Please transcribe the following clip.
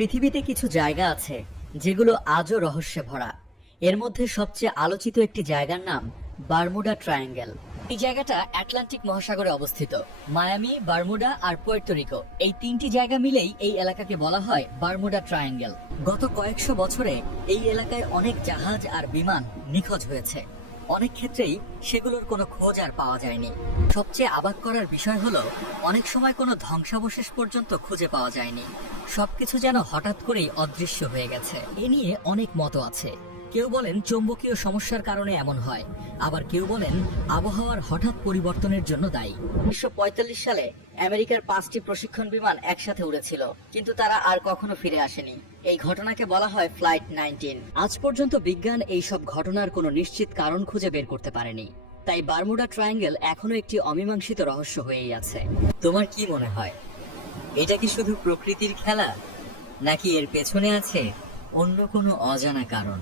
পৃথিবীতে কিছু জায়গা আছে যেগুলো আজও রহস্যে ভরা। এর মধ্যে সবচেয়ে আলোচিত একটি জায়গার নাম বারমুডা ট্রায়াঙ্গেল। এই জায়গাটা আটলান্টিক মহাসাগরে অবস্থিত। মায়ামি, বারমুডা আর পুয়ের্তো রিকো, এই তিনটি জায়গা মিলেই এই এলাকাকে বলা হয় বারমুডা ট্রায়াঙ্গেল। গত কয়েকশো বছরে এই এলাকায় অনেক জাহাজ আর বিমান নিখোঁজ হয়েছে। অনেক ক্ষেত্রেই সেগুলোর কোনো খোঁজ আর পাওয়া যায়নি। সবচেয়ে অবাক করার বিষয় হলো, অনেক সময় কোনো ধ্বংসাবশেষ পর্যন্ত খুঁজে পাওয়া যায়নি। সবকিছু যেন হঠাৎ করেই অদৃশ্য হয়ে গেছে। এ নিয়ে অনেক মত আছে। কেউ বলেন চৌম্বকীয় সমস্যার কারণে এমন হয়, আবার কেউ বলেন আবহাওয়ার হঠাৎ পরিবর্তনের জন্য দায়ী। 1945 সালে আমেরিকার 5টি প্রশিক্ষণ বিমান একসাথে উড়েছিল, কিন্তু তারা আর কখনো ফিরে আসেনি। এই ঘটনাকে বলা হয় ফ্লাইট 19। আজ পর্যন্ত বিজ্ঞান এই সব ঘটনার কোনো নিশ্চিত কারণ খুঁজে বের করতে পারেনি। তাই বারমুডা ট্রায়াঙ্গেল এখনো একটি অমীমাংসিত রহস্য হয়েই আছে। তোমার কি মনে হয়, এটা কি শুধু প্রকৃতির খেলা, নাকি এর পেছনে আছে অন্য কোনো অজানা কারণ?